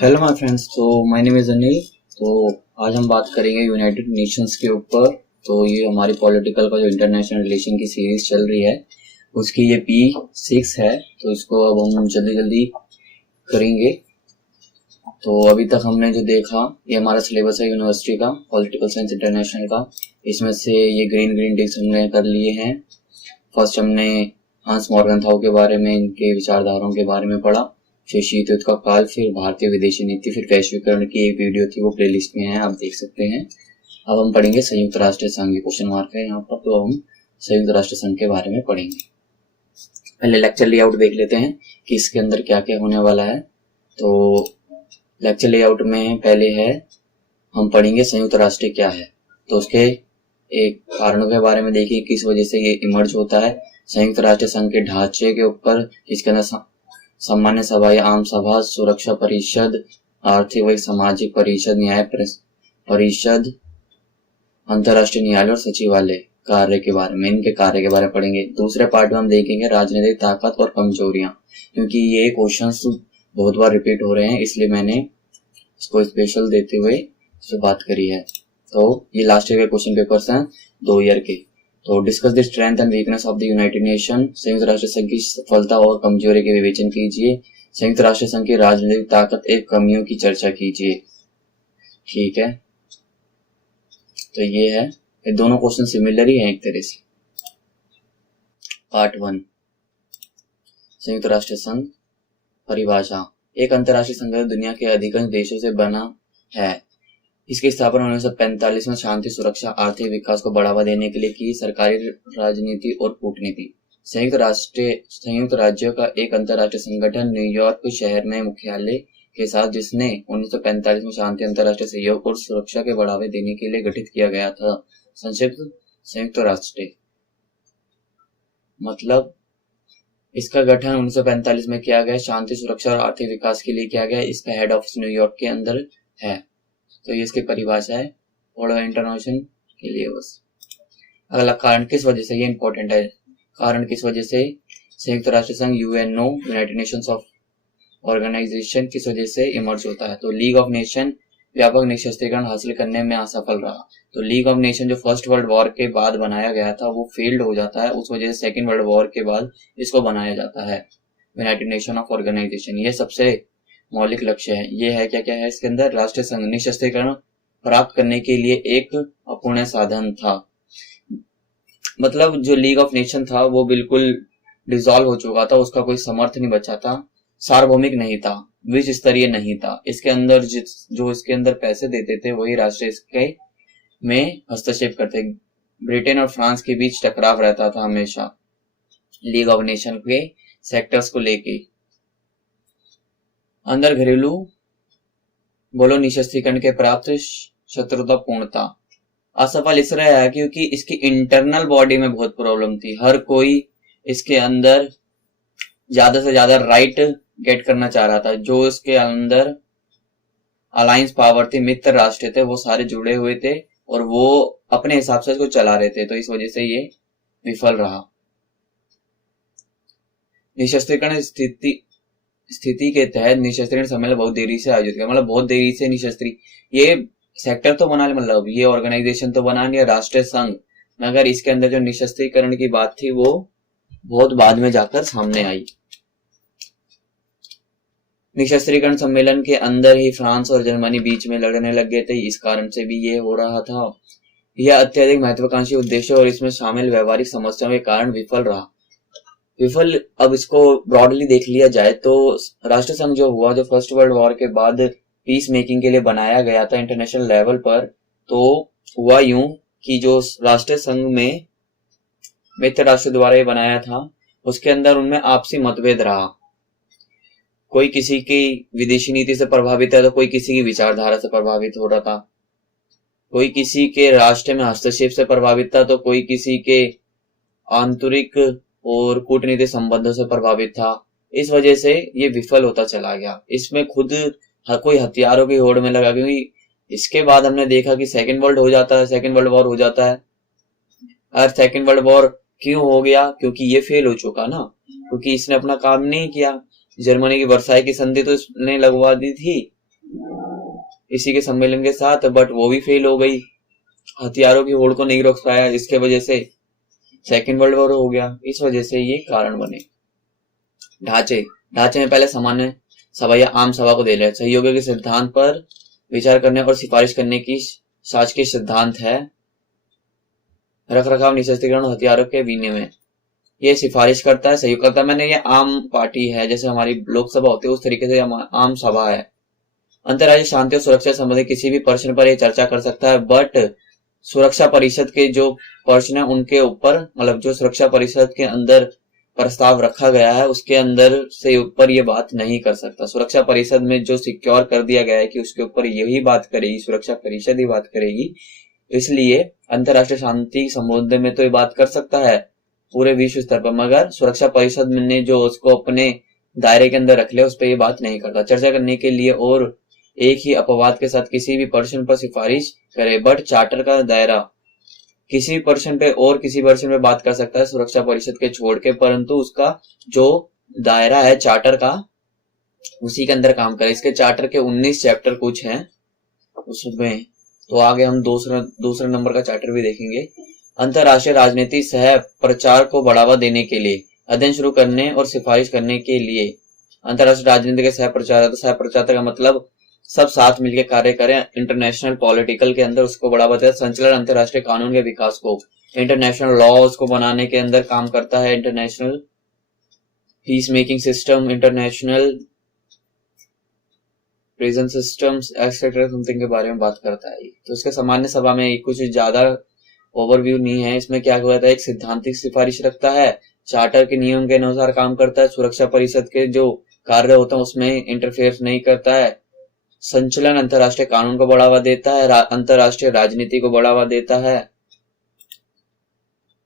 Hello my friends, तो my name is Anil. तो आज हम बात करेंगे यूनाइटेड नेशंस के ऊपर। तो ये हमारी पॉलिटिकल का जो इंटरनेशनल रिलेशन की सीरीज चल रही है उसकी ये P6 है। तो इसको अब हम जल्दी जल्दी करेंगे। तो अभी तक हमने जो देखा ये हमारा सिलेबस है यूनिवर्सिटी का, पॉलिटिकल साइंस इंटरनेशनल का। इसमें से ये ग्रीन टिक्स हमने कर लिए हैं। फर्स्ट हमने हांस मॉर्गनथाउ के बारे में, इनके विचारधाराओं के बारे में पढ़ा। फिर शीत युद्ध का काल, फिर भारतीय विदेशी नीति, फिर वैश्वीकरण की एक वीडियो थी, वो प्लेलिस्ट में है, आप देख सकते हैं। अब हम पढ़ेंगे संयुक्त राष्ट्र संघ, क्वेश्चन मार्क है यहाँ पर। तो हम संयुक्त राष्ट्र संघ के बारे में पढ़ेंगे। पहले लेक्चर लेआउट देख लेते हैं कि इसके अंदर क्या क्या होने वाला है। तो लेक्चर लेआउट में पहले है हम पढ़ेंगे संयुक्त राष्ट्र क्या है। तो उसके एक कारणों के बारे में देखिए, किस वजह से ये इमर्ज होता है। संयुक्त राष्ट्र संघ के ढांचे के ऊपर इसके अंदर सामान्य सभा या आम सभा, सुरक्षा परिषद, आर्थिक व सामाजिक परिषद, न्याय परिषद, अंतर्राष्ट्रीय न्यायालय और सचिवालय कार्य के बारे में, इनके कार्य के बारे में पढ़ेंगे। दूसरे पार्ट में हम देखेंगे राजनीतिक ताकत और कमजोरियां, क्योंकि ये क्वेश्चंस बहुत बार रिपीट हो रहे हैं, इसलिए मैंने इसको स्पेशल देते हुए इससे बात करी है। तो ये लास्ट ईयर के क्वेश्चन पेपर्स हैं 2 ईयर के। तो discuss the strength and weakness of the United nation, संयुक्त राष्ट्र संघ की सफलता और कमजोरी के विवेचन कीजिए। संयुक्त राष्ट्र संघ की राजनीतिक ताकत एवं कमियों की चर्चा कीजिए। ठीक है, तो ये है, ये दोनों क्वेश्चन सिमिलर ही हैं एक तरह से। पार्ट 1, संयुक्त राष्ट्र संघ परिभाषा। एक अंतर्राष्ट्रीय संगठन दुनिया के अधिकांश देशों से बना है। इसकी स्थापना 1945 में शांति, सुरक्षा, आर्थिक विकास को बढ़ावा देने के लिए की। सरकारी, राजनीति और कूटनीति। संयुक्त राज्यों का एक अंतर्राष्ट्रीय संगठन न्यूयॉर्क शहर में मुख्यालय के साथ, जिसने 1945 में शांति, अंतर्राष्ट्रीय सहयोग और सुरक्षा के बढ़ावे देने के लिए गठित किया गया था। संक्षिप्त संयुक्त राष्ट्र मतलब इसका गठन 1945 में किया गया, शांति, सुरक्षा और आर्थिक विकास के लिए किया गया। इसका हेड ऑफिस न्यूयॉर्क के अंदर है। तो ये इसकी परिभाषा है वर्ल्ड इंटरनेशनल के लिए बस। अगला कारण किस वजह से, ये इंपॉर्टेंट है। कारण किस वजह से संयुक्त राष्ट्र संघ UNO, United Nations of Organisation, किस वजह से इमर्ज होता है। तो लीग ऑफ नेशन व्यापक निशस्त्रीकरण हासिल करने में असफल रहा। तो लीग ऑफ नेशन जो फर्स्ट वर्ल्ड वॉर के बाद बनाया गया था वो फेल्ड हो जाता है, उस वजह से सेकेंड वर्ल्ड वॉर के बाद इसको बनाया जाता है यूनाइटेड नेशन ऑफ ऑर्गेनाइजेशन। ये सबसे मौलिक लक्ष्य है। ये है क्या क्या है इसके अंदर, राष्ट्रीय संघ निशस्त्रीकरण प्राप्त करने के लिए एक अपूर्ण साधन था। मतलब जो लीग ऑफ नेशन था वो बिल्कुल डिसॉल्व हो चुका था, उसका कोई समर्थ नहीं बचा था, सार्वभौमिक नहीं था, विश्व स्तरीय नहीं था। इसके अंदर जो इसके अंदर पैसे देते थे वही राष्ट्र इसके में हस्तक्षेप करते। ब्रिटेन और फ्रांस के बीच टकराव रहता था हमेशा लीग ऑफ नेशन के सेक्टर्स को लेके। अंदर घरेलू बोलो निशस्त्रीकरण के प्राप्त शत्रुता पूर्णता असफल इसलिए है क्योंकि इसकी इंटरनल बॉडी में बहुत प्रॉब्लम थी। हर कोई इसके अंदर ज्यादा से ज्यादा राइट गेट करना चाह रहा था। जो इसके अंदर अलायंस पावर थी, मित्र राष्ट्र थे, वो सारे जुड़े हुए थे और वो अपने हिसाब से इसको चला रहे थे। तो इस वजह से ये विफल रहा। निशस्त्रीकरण स्थिति के तहत निशस्त्रीकरण सम्मेलन बहुत देरी से आयोजित किया। मतलब बहुत देरी से ये सेक्टर तो बना, मतलब ये ऑर्गेनाइजेशन तो बना नहीं, राष्ट्रीय संघ, मगर इसके अंदर जो निशस्त्रीकरण की बात थी वो बहुत बाद में जाकर सामने आई। निशस्त्रीकरण सम्मेलन के अंदर ही फ्रांस और जर्मनी बीच में लड़ने लग गए थे, इस कारण से भी ये हो रहा था। यह अत्यधिक महत्वाकांक्षी उद्देश्य और इसमें शामिल व्यवहारिक समस्याओं के कारण विफल रहा। अब इसको ब्रॉडली देख लिया जाए तो राष्ट्र संघ जो हुआ, जो फर्स्ट वर्ल्ड वॉर के बाद पीस मेकिंग के लिए बनाया गया था इंटरनेशनल लेवल पर, तो हुआ यूं कि जो राष्ट्र संघ में मित्र राष्ट्र द्वारा ये बनाया था उसके अंदर उनमें आपसी मतभेद रहा। कोई किसी की विदेशी नीति से प्रभावित है तो कोई किसी की विचारधारा से प्रभावित हो रहा था, कोई किसी के राष्ट्र में हस्तक्षेप से प्रभावित था तो कोई किसी के आंतरिक और कूटनीतिक संबंधों से प्रभावित था। इस वजह से ये विफल होता चला गया। इसमें खुद हर कोई हथियारों की होड़ में लगा, क्योंकि इसके बाद हमने देखा कि सेकेंड वर्ल्ड वॉर हो जाता है। और सेकेंड वर्ल्ड वॉर क्यों हो गया, क्योंकि ये फेल हो चुका ना, क्योंकि इसने अपना काम नहीं किया। जर्मनी की वर्साई की संधि तो इसने लगवा दी थी, इसी के सम्मेलन के साथ, बट वो भी फेल हो गई, हथियारों की होड़ को नहीं रोक पाया, इसके वजह से सेकेंड वर्ल्ड वॉर हो गया। इस वजह से ये कारण बने। ढांचे में पहले सामान्य सभा या आम सभा को दे रहे, सहयोग के सिद्धांत पर विचार करने और सिफारिश करने की शासकीय सिद्धांत है। रख रखाव, निशस्त्रीकरण, हथियारों के विनिमय, ये सिफारिश करता है, सहयोग करता है। मैंने ये आम पार्टी है, जैसे हमारी लोकसभा होती है उस तरीके से आम सभा है। अंतर्राष्ट्रीय शांति और सुरक्षा संबंधी किसी भी प्रश्न पर यह चर्चा कर सकता है, बट सुरक्षा परिषद के जो प्रश्न है उनके ऊपर, मतलब जो सुरक्षा परिषद के अंदर प्रस्ताव रखा गया है उसके अंदर से ऊपर ये बात नहीं कर सकता। सुरक्षा परिषद में जो सिक्योर कर दिया गया है कि उसके ऊपर यही बात करेगी, सुरक्षा परिषद ही बात करेगी, इसलिए अंतर्राष्ट्रीय शांति संबंध में तो ये बात कर सकता है पूरे विश्व स्तर पर, मगर सुरक्षा परिषद ने जो उसको अपने दायरे के अंदर रख लिया उस पर ये बात नहीं करता। चर्चा करने के लिए और एक ही अपवाद के साथ किसी भी प्रश्न पर सिफारिश करे, बट चार्टर का दायरा किसी भी प्रश्न पे और किसी प्रश्न पे बात कर सकता है सुरक्षा परिषद के छोड़ के, परंतु उसका जो दायरा है चार्टर का उसी के अंदर काम करे। इसके चार्टर के 19 चैप्टर कुछ हैं उसमें, तो आगे हम दूसरे नंबर का चार्टर भी देखेंगे। अंतरराष्ट्रीय राजनीति सह प्रचार को बढ़ावा देने के लिए अध्ययन शुरू करने और सिफारिश करने के लिए अंतरराष्ट्रीय राजनीति के सह प्रचार का मतलब सब साथ मिलकर कार्य करें। इंटरनेशनल पॉलिटिकल के अंदर उसको बढ़ावा देता है। संचालन अंतरराष्ट्रीय कानून के विकास को, इंटरनेशनल लॉज को बनाने के अंदर काम करता है। International peace making system, international prison systems etcetera something के बारे में बात करता है। तो इसके सामान्य सभा में कुछ ज्यादा ओवरव्यू नहीं है। इसमें क्या होता है, एक सिद्धांतिक सिफारिश रखता है, चार्टर के नियम के अनुसार काम करता है, सुरक्षा परिषद के जो कार्य होता है उसमें इंटरफेयर नहीं करता है, संचालन अंतरराष्ट्रीय कानून को बढ़ावा देता है, अंतरराष्ट्रीय राजनीति को बढ़ावा देता है।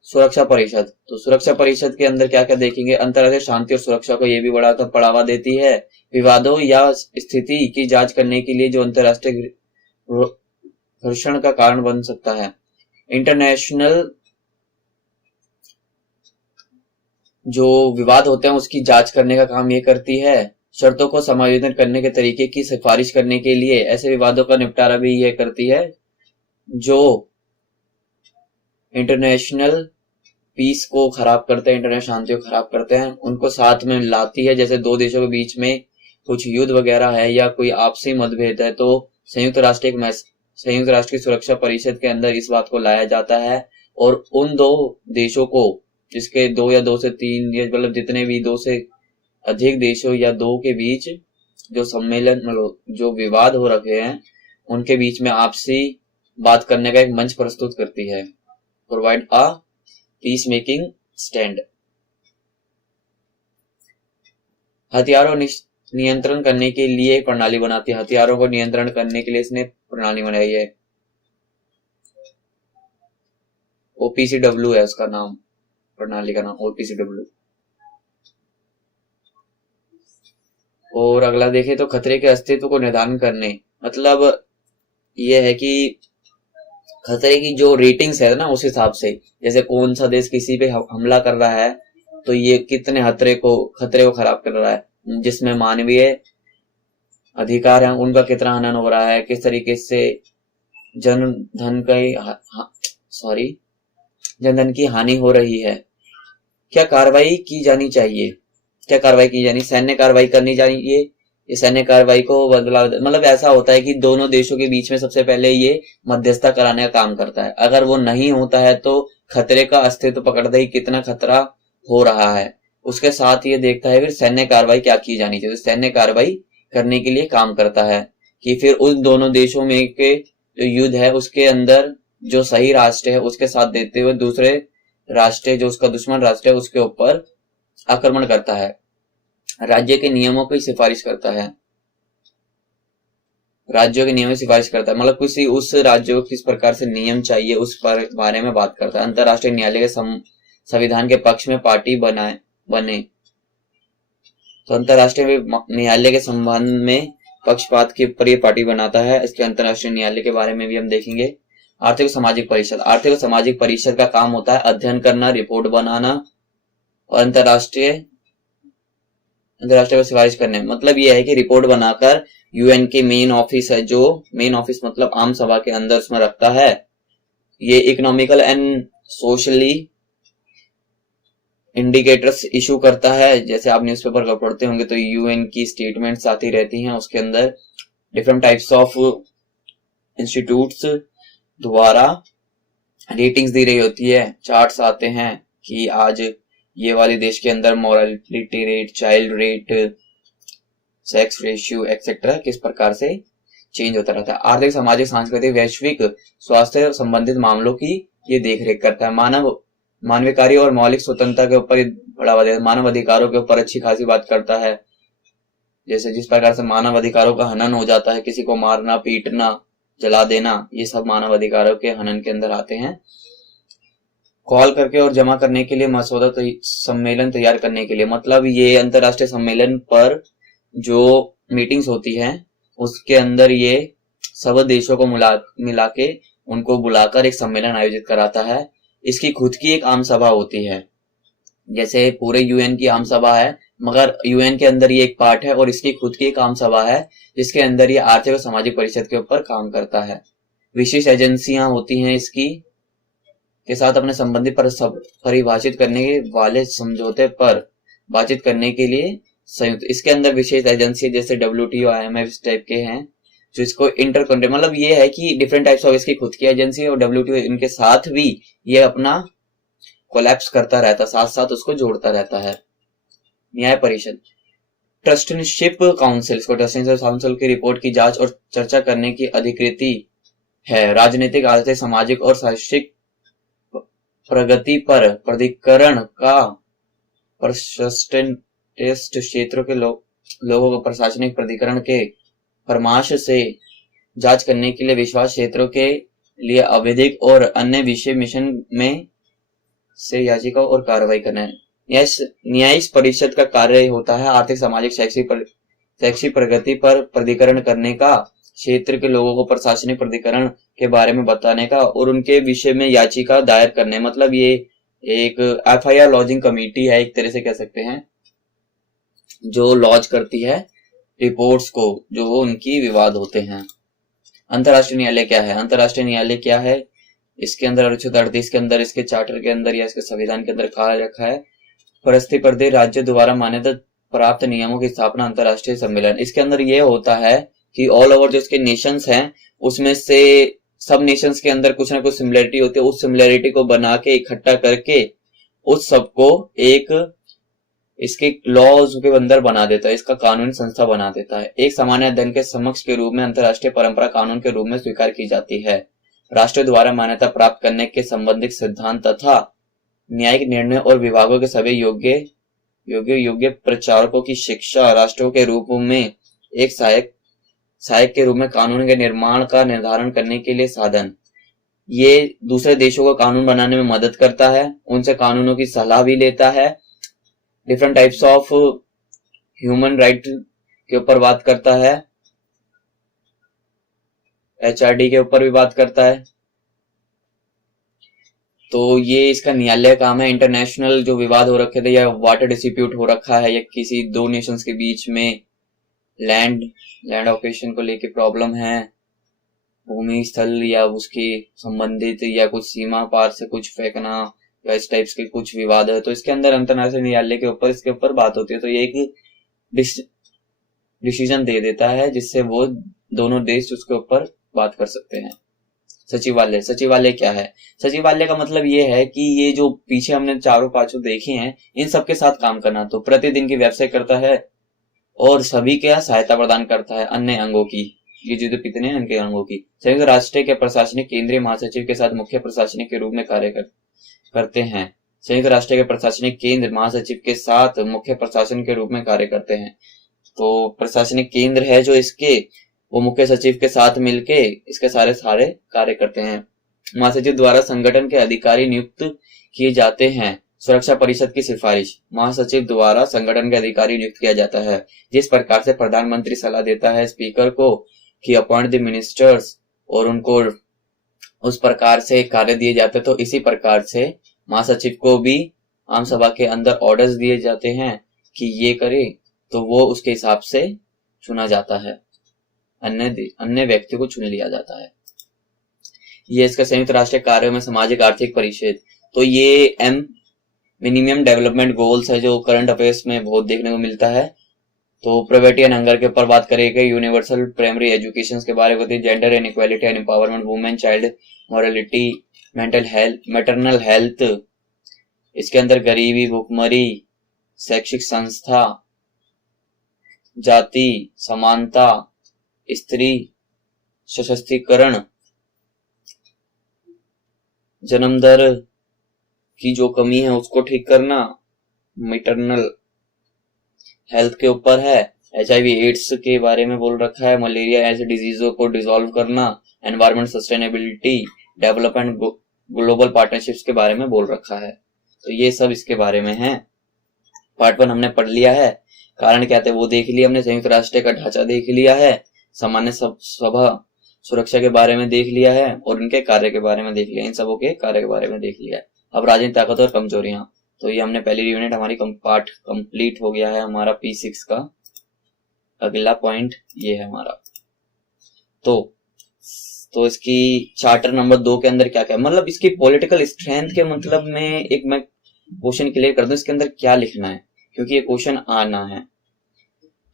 सुरक्षा परिषद, तो सुरक्षा परिषद के अंदर क्या क्या देखेंगे, अंतरराष्ट्रीय शांति और सुरक्षा को ये भी बढ़ावा देती है। विवादों या स्थिति की जांच करने के लिए जो अंतरराष्ट्रीय घर्षण का कारण बन सकता है। इंटरनेशनल जो विवाद होते हैं उसकी जांच करने का काम ये करती है। शर्तों को समायोजन करने के तरीके की सिफारिश करने के लिए ऐसे विवादों का निपटारा भी यह करती है जो इंटरनेशनल पीस को खराब करते हैं, इंटरनेशनल शांति को खराब करते हैं, उनको साथ में लाती है। जैसे दो देशों के बीच में कुछ युद्ध वगैरह है या कोई आपसी मतभेद है तो संयुक्त राष्ट्र की सुरक्षा परिषद के अंदर इस बात को लाया जाता है और उन दो देशों को, जिसके 2 या 2 से 3 या मतलब जितने भी 2 से अधिक देशों या 2 के बीच जो सम्मेलन मतलब जो विवाद हो रखे हैं उनके बीच में आपसी बात करने का एक मंच प्रस्तुत करती है। Provide a peace making stand. हथियारों नियंत्रण करने के लिए एक प्रणाली बनाती है। हथियारों को नियंत्रण करने के लिए इसने प्रणाली बनाई है, OPCW है उसका नाम, प्रणाली का नाम OPCW। और अगला देखें तो खतरे के अस्तित्व को निर्धारण करने, मतलब यह है कि खतरे की जो रेटिंग्स है ना उस हिसाब से, जैसे कौन सा देश किसी पे हमला कर रहा है तो ये कितने खतरे को खराब कर रहा है, जिसमें मानवीय अधिकार है उनका कितना हनन हो रहा है, किस तरीके से जनधन की हानि हो रही है, क्या कार्रवाई की जानी चाहिए, सैन्य कार्रवाई करनी चाहिए, ये सैन्य कार्रवाई को बदला, मतलब ऐसा होता है कि दोनों देशों के बीच में सबसे पहले ये मध्यस्थता कराने का काम करता है। अगर वो नहीं होता है तो खतरे का अस्तित्व पकड़ता है, कितना खतरा हो रहा है, उसके साथ ये देखता है फिर सैन्य कार्रवाई क्या की जानी चाहिए। तो सैन्य कार्रवाई करने के लिए काम करता है कि फिर उन दोनों देशों में के जो युद्ध है उसके अंदर जो सही राष्ट्र है उसके साथ देते हुए दूसरे राष्ट्र जो उसका दुश्मन राष्ट्र है उसके ऊपर आक्रमण करता है। राज्य के नियमों की सिफारिश करता है, मतलब किसी उस राज्य को किस प्रकार से नियम चाहिए उस पर बारे में बात करता है। अंतरराष्ट्रीय न्यायालय के संविधान के पक्ष में पार्टी बने, तो अंतरराष्ट्रीय न्यायालय के संबंध में पक्षपात के ऊपर ये पार्टी बनाता है। इसके अंतरराष्ट्रीय न्यायालय के बारे में भी हम देखेंगे। आर्थिक और सामाजिक परिषद का काम होता है अध्ययन करना, रिपोर्ट बनाना और अंतरराष्ट्रीय अंतर्राष्ट्रीय को सिफारिश करने, मतलब ये है कि रिपोर्ट बनाकर यूएन के मेन ऑफिस है, जो मेन ऑफिस मतलब आम सभा के अंदर उसमें रखता है, ये economical and socially indicators issue करता है। जैसे आप न्यूज़पेपर का पढ़ते होंगे तो यूएन की स्टेटमेंट्स आती रहती हैं, उसके अंदर डिफरेंट टाइप्स ऑफ इंस्टीट्यूट्स द्वारा रेटिंग्स दी रही होती है, चार्ट्स आते हैं कि आज ये वाले देश के अंदर morality rate, child rate, sex ratio etcetera किस प्रकार से चेंज होता रहता है। आर्थिक, सामाजिक, सांस्कृतिक, वैश्विक स्वास्थ्य संबंधित मामलों की ये देखरेख करता है। मानवीय कार्य और मौलिक स्वतंत्रता के ऊपर बढ़ावा देता है। मानव अधिकारों के ऊपर अच्छी खासी बात करता है, जैसे जिस प्रकार से मानव अधिकारों का हनन हो जाता है, किसी को मारना, पीटना, जला देना, ये सब मानव अधिकारों के हनन के अंदर आते हैं। कॉल करके और जमा करने के लिए मसौदा सम्मेलन तैयार करने के लिए, मतलब ये अंतर्राष्ट्रीय सम्मेलन पर जो मीटिंग्स होती है उसके अंदर ये सब देशों को मिला के उनको बुलाकर एक सम्मेलन आयोजित कराता है। इसकी खुद की एक आम सभा होती है, जैसे पूरे यूएन की आम सभा है, मगर यूएन के अंदर ये एक पार्ट है और इसकी खुद की एक आम सभा है जिसके अंदर ये आर्थिक और सामाजिक परिषद के ऊपर काम करता है। विशेष एजेंसियां होती हैं इसकी के साथ अपने संबंधी पर परिभाषित करने वाले समझौते पर बातचीत करने के लिए संयुक्त। इसके अंदर विशेष एजेंसी जैसे WTO, IMF इस टाइप के हैं जो इसको इंटरकॉन्ट्री, मतलब ये है कि डिफरेंट टाइप्स ऑफ इसकी खुद की एजेंसी और WTO इनके साथ भी ये अपना कोलैप्स करता रहता, साथ साथ उसको जोड़ता रहता है। न्याय परिषद, ट्रस्टीशिप काउंसिल, इसको ट्रस्टीशिप काउंसिल की रिपोर्ट की जांच और चर्चा करने की अधिकृति है। राजनीतिक, आर्थिक, सामाजिक और शैक्षिक प्रगति पर प्राधिकरण का टेस्ट क्षेत्रों के लोगों को प्रशासनिक प्राधिकरण के परामर्श से जांच करने के लिए विश्वास क्षेत्रों के लिए आवधिक और अन्य विषय मिशन में से याचिका और कार्रवाई करना है। न्यायिक परिषद का कार्य होता है आर्थिक, सामाजिक, शैक्षिक प्रगति पर प्राधिकरण करने का, क्षेत्र के लोगों को प्रशासनिक प्राधिकरण के बारे में बताने का और उनके विषय में याचिका दायर करने, मतलब ये एक FIR लॉजिंग कमेटी है, एक तरह से कह सकते हैं, जो लॉज करती है रिपोर्ट्स को जो उनकी विवाद होते हैं। अंतर्राष्ट्रीय न्यायालय क्या है? अंतर्राष्ट्रीय न्यायालय क्या है? इसके अंदर अनुच्छेद 38 के अंदर, इसके चार्टर के अंदर या इसके संविधान के अंदर कहा रखा है, प्रतिस्पर्धी राज्य द्वारा मान्यता प्राप्त नियमों की स्थापना अंतर्राष्ट्रीय सम्मेलन। इसके अंदर ये होता है कि ऑल ओवर जो इसके नेशंस हैं उसमें से सब नेशंस के अंदर कुछ ना कुछ सिमिलरिटी होती है, उस सिमिलरिटी को बना के इकट्ठा करके उस सबको एक इसके लॉज के अंदर बना देता है, इसका कानूनी संस्था बना देता है। एक सामान्य अध्ययन के समक्ष के रूप में अंतर्राष्ट्रीय परंपरा कानून के रूप में स्वीकार की जाती है। राष्ट्र द्वारा मान्यता प्राप्त करने के संबंधित सिद्धांत तथा न्यायिक निर्णय और विभागों के सभी योग्य प्रचारकों की शिक्षा राष्ट्रों के रूप में एक सहायक के रूप में कानून के निर्माण का निर्धारण करने के लिए साधन। ये दूसरे देशों को कानून बनाने में मदद करता है, उनसे कानूनों की सलाह भी लेता है, different types of human right के ऊपर बात करता है, HRD के ऊपर भी बात करता है। तो ये इसका न्यायालय काम है। इंटरनेशनल जो विवाद हो रखे थे या वाटर डिस्प्यूट हो रखा है या किसी दो नेशंस के बीच में लैंड ऑक्यूपेशन को लेके प्रॉब्लम है, भूमि स्थल या उसके संबंधित या कुछ सीमा पार से कुछ फेंकना या इस टाइप्स के कुछ विवाद है, तो इसके अंदर अंतर्राष्ट्रीय न्यायालय के ऊपर इसके ऊपर बात होती है। तो ये एक डिसीजन दे देता है जिससे वो दोनों देश उसके ऊपर बात कर सकते हैं। सचिवालय क्या है? सचिवालय का मतलब ये है कि ये जो पीछे हमने चारों पांचों देखे हैं इन सबके साथ काम करना, तो प्रतिदिन की वेबसाइट करता है और सभी के सहायता प्रदान करता है अन्य अंगों की, ये जो कितने हैं इनके अंगों की। संयुक्त राष्ट्र के प्रशासनिक केंद्रीय महासचिव के साथ मुख्य प्रशासनिक के रूप में कार्य करते हैं। संयुक्त राष्ट्र के प्रशासनिक केंद्र महासचिव के साथ मुख्य प्रशासन के रूप में कार्य करते हैं। तो प्रशासनिक केंद्र है जो इसके, वो मुख्य सचिव के साथ मिलके इसके सारे कार्य करते हैं। महासचिव द्वारा संगठन के अधिकारी नियुक्त किए जाते हैं। सुरक्षा परिषद की सिफारिश, महासचिव द्वारा संगठन के अधिकारी नियुक्त किया जाता है। जिस प्रकार से प्रधानमंत्री सलाह देता है स्पीकर को कि अपॉइंट द मिनिस्टर्स और उनको उस प्रकार से कार्य दिए जाते, तो इसी प्रकार से महासचिव को भी आम सभा के अंदर ऑर्डर्स दिए जाते हैं कि ये करे। तो वो उसके हिसाब से चुना जाता है, अन्य व्यक्ति को चुन लिया जाता है। ये इसका संयुक्त राष्ट्र कार्यों में सामाजिक आर्थिक परिषद, तो ये मिनिमम डेवलपमेंट गोल्स है जो करंट अफेयर्स में बहुत देखने को मिलता है। तो प्रोवर्टी एंड हंगर के ऊपर बात करेंगे, यूनिवर्सल प्राइमरी एजुकेशन के बारे में, gender and equality and empowerment, women child morality, mental health, maternal health, इसके अंदर गरीबी, भुखमरी, शैक्षिक संस्था, जाति समानता, स्त्री सशक्तिकरण, जन्म दर की जो कमी है उसको ठीक करना, मैटरनल हेल्थ के ऊपर है, HIV एड्स के बारे में बोल रखा है, मलेरिया ऐसे डिजीजों को डिसॉल्व करना, environment sustainability, development, global partnerships के बारे में बोल रखा है। तो ये सब इसके बारे में है। पार्ट 1 हमने पढ़ लिया है, कारण क्या थे वो देख लिया हमने, संयुक्त राष्ट्र का ढांचा देख लिया है, सामान्य सभा सुरक्षा के बारे में देख लिया है और इनके कार्य के बारे में देख लिया, इन सबों के कार्य के बारे में देख लिया है। अब राजनीतिक ताकत और कमजोरियां, तो ये हमने पहली यूनिट हमारी पार्ट कंप्लीट हो गया है हमारा P6 का। अगला पॉइंट ये है हमारा, तो इसकी चार्टर नंबर 2 के अंदर क्या क्या, मतलब इसकी पॉलिटिकल स्ट्रेंथ के मतलब में एक मैं क्वेश्चन क्लियर कर दूं, इसके अंदर क्या लिखना है क्योंकि ये क्वेश्चन आना है।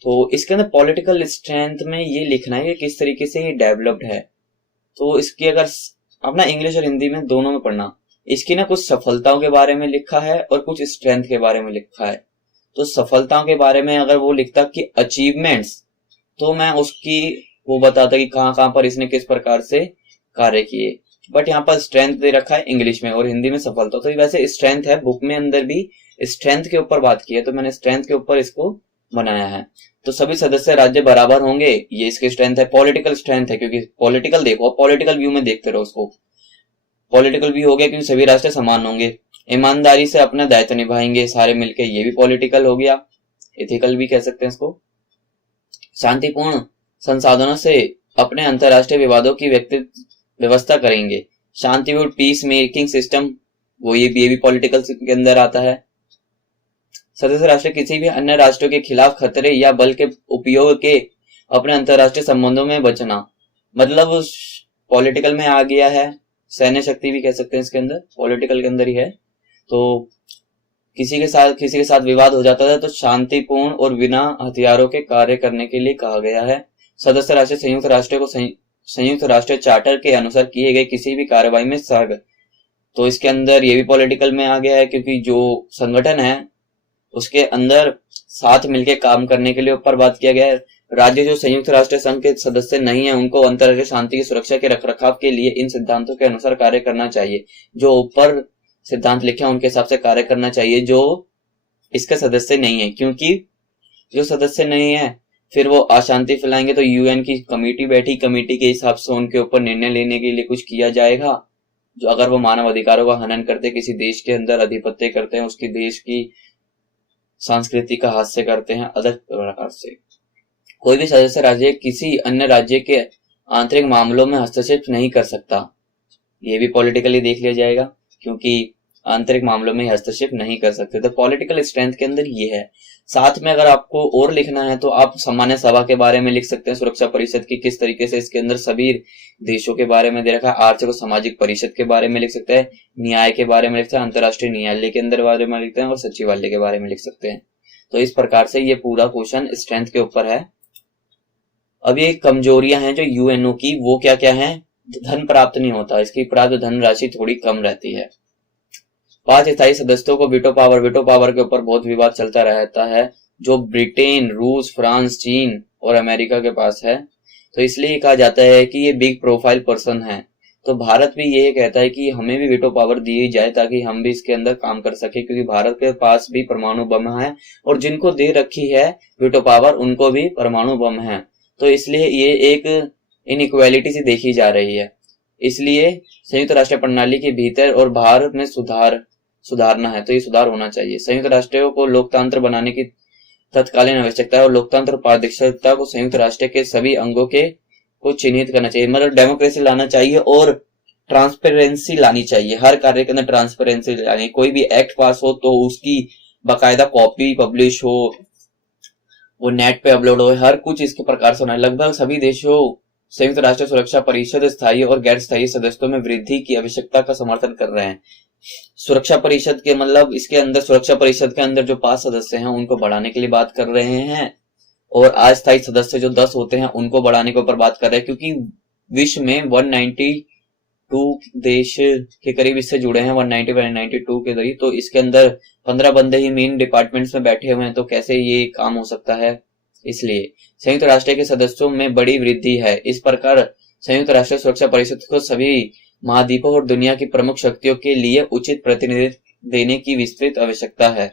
तो इसके अंदर पॉलिटिकल स्ट्रेंथ में ये लिखना है कि किस तरीके से ये डेवलप्ड है। तो इसकी अगर अपना इंग्लिश और हिंदी में दोनों में पढ़ना, इसकी ना कुछ सफलताओं के बारे में लिखा है और कुछ स्ट्रेंथ के बारे में लिखा है। तो सफलताओं के बारे में अगर वो लिखता कि अचीवमेंट्स, तो मैं उसकी वो बताता कि कहां पर इसने किस प्रकार से कार्य किए, बट यहाँ पर स्ट्रेंथ दे रखा है इंग्लिश में और हिंदी में सफलता। तो वैसे स्ट्रेंथ है, बुक में अंदर भी स्ट्रेंथ के ऊपर बात की है, तो मैंने स्ट्रेंथ के ऊपर इसको बनाया है। तो सभी सदस्य राज्य बराबर होंगे, ये इसकी स्ट्रेंथ है। पॉलिटिकल स्ट्रेंथ है क्योंकि पॉलिटिकल देखो, पॉलिटिकल व्यू में देखते रहो उसको, पॉलिटिकल व्यू हो गया क्योंकि सभी राष्ट्र समान होंगे, ईमानदारी से अपना दायित्व निभाएंगे सारे मिलके, ये भी पॉलिटिकल हो गया, एथिकल भी कह सकते हैं इसको। शांतिपूर्ण संसाधनों से अपने अंतरराष्ट्रीय विवादों की व्यवस्था करेंगे, शांतिपूर्ण पीस मेकिंग सिस्टम, वो ये भी पॉलिटिकल के अंदर आता है। सदस्य राष्ट्र किसी भी अन्य राष्ट्रों के खिलाफ खतरे या बल के उपयोग के अपने अंतरराष्ट्रीय संबंधों में बचना, मतलब पॉलिटिकल में आ गया है, सैन्य शक्ति भी कह सकते हैं इसके अंदर, पॉलिटिकल के अंदर ही है। तो किसी के साथ विवाद हो जाता है तो शांतिपूर्ण और बिना हथियारों के कार्य करने के लिए कहा गया है। सदस्य राष्ट्र संयुक्त राष्ट्र को संयुक्त राष्ट्र चार्टर के अनुसार किए गए किसी भी कार्रवाई में सहभागी, तो इसके अंदर ये भी पॉलिटिकल में आ गया है क्योंकि जो संगठन है उसके अंदर साथ मिलके काम करने के लिए ऊपर बात किया गया है। राज्य जो संयुक्त राष्ट्र संघ के सदस्य नहीं है उनको अंतर्राष्ट्रीय शांति की सुरक्षा के रखरखाव के लिए इन सिद्धांतों के अनुसार कार्य करना चाहिए। जो ऊपर सिद्धांत लिखे हैं उनके हिसाब से कार्य करना चाहिए जो इसके सदस्य नहीं है, क्योंकि जो सदस्य नहीं है फिर वो अशांति फैलाएंगे। तो यूएन की कमेटी बैठी, कमेटी के हिसाब से उनके ऊपर निर्णय लेने के लिए कुछ किया जाएगा। जो अगर वो मानव अधिकारों का हनन करते, किसी देश के अंदर अधिपत्य करते हैं, उसकी देश की संस्कृति का हास्य करते हैं, अलग प्रकार से कोई भी सदस्य राज्य किसी अन्य राज्य के आंतरिक मामलों में हस्तक्षेप नहीं कर सकता। ये भी पॉलिटिकली देख लिया जाएगा क्योंकि आंतरिक मामलों में हस्तक्षेप नहीं कर सकते। तो पॉलिटिकल स्ट्रेंथ के अंदर ये है। साथ में अगर आपको और लिखना है तो आप सामान्य सभा के बारे में लिख सकते हैं, सुरक्षा परिषद की किस तरीके से इसके अंदर सभी देशों के बारे में दे रखा है, आर्थिक और सामाजिक परिषद के बारे में लिख सकते हैं, न्याय के बारे में लिखते हैं, अंतर्राष्ट्रीय न्यायालय के अंदर बारे में लिखते हैं और सचिवालय के बारे में लिख सकते हैं। तो इस प्रकार से ये पूरा क्वेश्चन स्ट्रेंथ के ऊपर है। अब ये कमजोरियां हैं जो यूएनओ की, वो क्या क्या है, धन प्राप्त नहीं होता, इसकी प्राप्त धनराशि थोड़ी कम रहती है। 5 स्थायी सदस्यों को वीटो पावर के ऊपर बहुत विवाद चलता रहता है जो ब्रिटेन, रूस, फ्रांस, चीन और अमेरिका के पास है। तो इसलिए कहा जाता है कि ये बिग प्रोफाइल पर्सन है। तो भारत भी ये कहता है कि हमें भी वीटो पावर दी जाए ताकि हम भी इसके अंदर काम कर सके, क्योंकि भारत के पास भी परमाणु बम है और जिनको दे रखी है वीटो पावर उनको भी परमाणु बम है। तो इसलिए ये एक इनइक्वालिटी सी देखी जा रही है। इसलिए संयुक्त राष्ट्र प्रणाली के भीतर और बाहर में सुधारना है, तो ये सुधार होना चाहिए। संयुक्त राष्ट्रों को लोकतंत्र बनाने की तत्कालीन आवश्यकता है और लोकतंत्र और पारदर्शिता को संयुक्त राष्ट्र के सभी अंगों के को चिन्हित करना चाहिए, मतलब डेमोक्रेसी लाना चाहिए और ट्रांसपेरेंसी लानी चाहिए। हर कार्य के अंदर ट्रांसपेरेंसी लानी, कोई भी एक्ट पास हो तो उसकी बाकायदा कॉपी पब्लिश हो वो नेट पे अपलोड हो, हर कुछ इसके प्रकार से होना है। लगभग सभी देशों संयुक्त राष्ट्र सुरक्षा परिषद स्थायी और गैर स्थायी सदस्यों में वृद्धि की आवश्यकता का समर्थन कर रहे हैं। सुरक्षा परिषद के मतलब इसके अंदर सुरक्षा परिषद के अंदर जो 5 सदस्य हैं उनको बढ़ाने के लिए बात कर रहे हैं, और अस्थायी सदस्य जो 10 होते हैं उनको बढ़ाने के ऊपर बात कर रहे हैं, क्योंकि विश्व में 192 देश के करीब इससे जुड़े हैं, 192 के करीब। तो इसके अंदर 15 बंदे ही मेन डिपार्टमेंट्स में बैठे हुए हैं, तो कैसे ये काम हो सकता है। इसलिए संयुक्त राष्ट्र के सदस्यों में बड़ी वृद्धि है। इस प्रकार संयुक्त राष्ट्र सुरक्षा परिषद को सभी महाद्वीपों और दुनिया की प्रमुख शक्तियों के लिए उचित प्रतिनिधित्व देने की विस्तृत आवश्यकता है।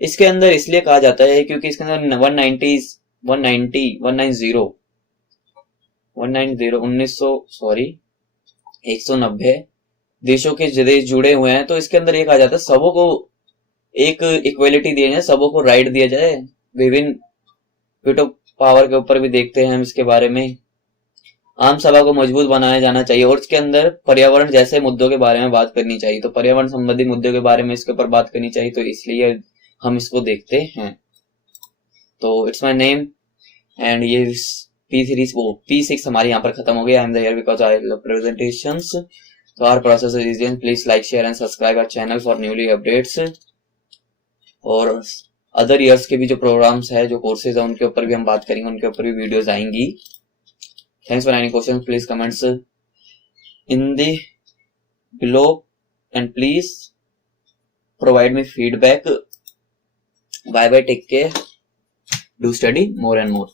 इसके अंदर इसलिए कहा जाता है क्योंकि इसके अंदर 190 देशों के देश जुड़े हुए हैं। तो इसके अंदर ये कहा जाता है सबों को एक इक्वलिटी दिया जाए, सबों को राइट दिया जाए। विभिन्न वीटो पावर के ऊपर भी देखते हैं हम इसके बारे में। आम सभा को मजबूत बनाया जाना चाहिए, और इसके अंदर पर्यावरण जैसे मुद्दों के बारे में बात करनी चाहिए। तो पर्यावरण संबंधी मुद्दों के बारे में इसके ऊपर बात करनी चाहिए, तो इसलिए हम इसको देखते हैं। तो इट्स माय नेम एंड ये P6 हमारे यहाँ पर खत्म हो गया। I am there because I love presentations. तो our process is easy, please like share and subscribe our channel for newly updates. और अदर ईयर्स के भी जो प्रोग्राम्स है, जो कोर्सेज है, उनके ऊपर भी हम बात करेंगे, उनके ऊपर भी वीडियोस आएंगी। Thanks for any questions, please comments in the below and please provide me feedback. Bye bye, take care, do study more and more.